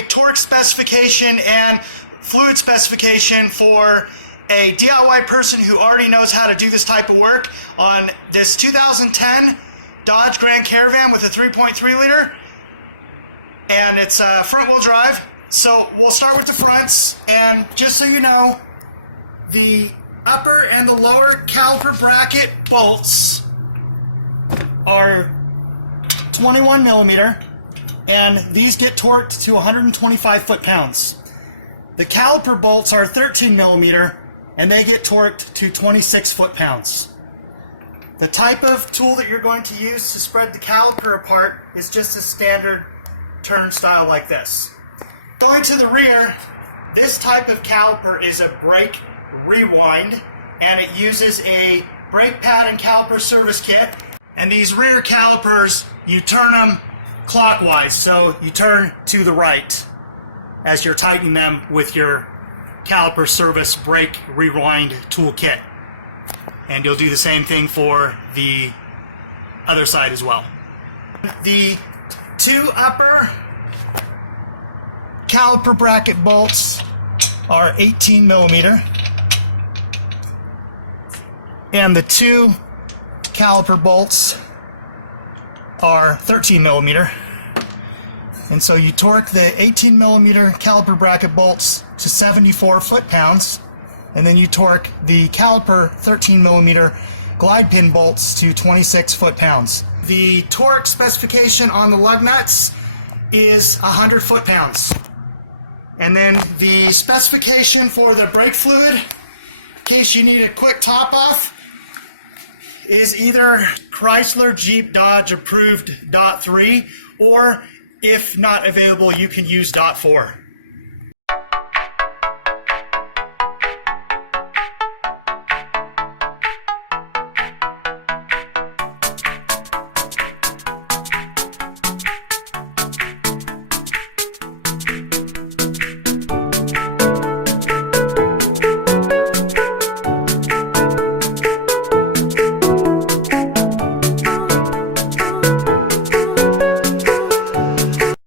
a torque specification and fluid specification for a DIY person who already knows how to do this type of work on this 2010 Dodge Grand Caravan with a 3.3 liter, and it's front-wheel drive. So we'll start with the fronts, and just so you know, the upper and the lower caliper bracket bolts are 21 millimeter, and these get torqued to 125 foot-pounds. The caliper bolts are 13 millimeter, and they get torqued to 26 foot-pounds. The type of tool that you're going to use to spread the caliper apart is just a standard turnstile like this. Going to the rear, this type of caliper is a brake rewind, and it uses a brake pad and caliper service kit. And these rear calipers, you turn them clockwise, so you turn to the right as you're tightening them with your caliper service brake rewind toolkit. And you'll do the same thing for the other side as well. The two upper caliper bracket bolts are 18 millimeter, and the two caliper bolts are 13 millimeter. And so you torque the 18 millimeter caliper bracket bolts to 74 foot-pounds, and then you torque the caliper 13 millimeter glide pin bolts to 26 foot-pounds. The torque specification on the lug nuts is 100 foot-pounds. And then the specification for the brake fluid, in case you need a quick top-off, is either Chrysler, Jeep, Dodge approved .3, or if not available, you can use .4.